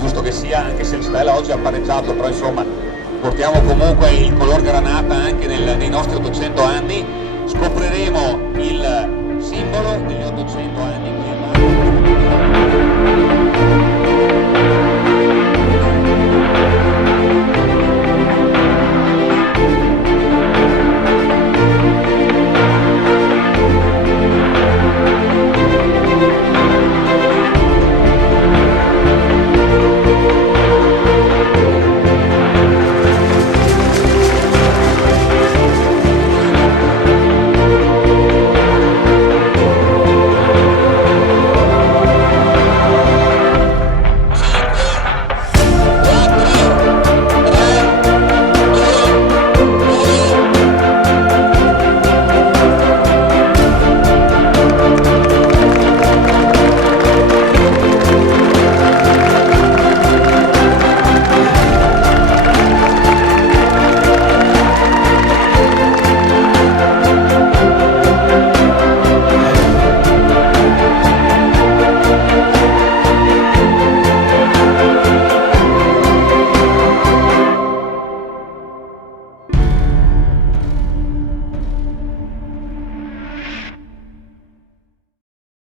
giusto che sia, anche se il Stella oggi ha pareggiato, però insomma portiamo comunque il color granata anche nei nostri 800 anni. Scopriremo il simbolo degli 800 anni qui a Marco.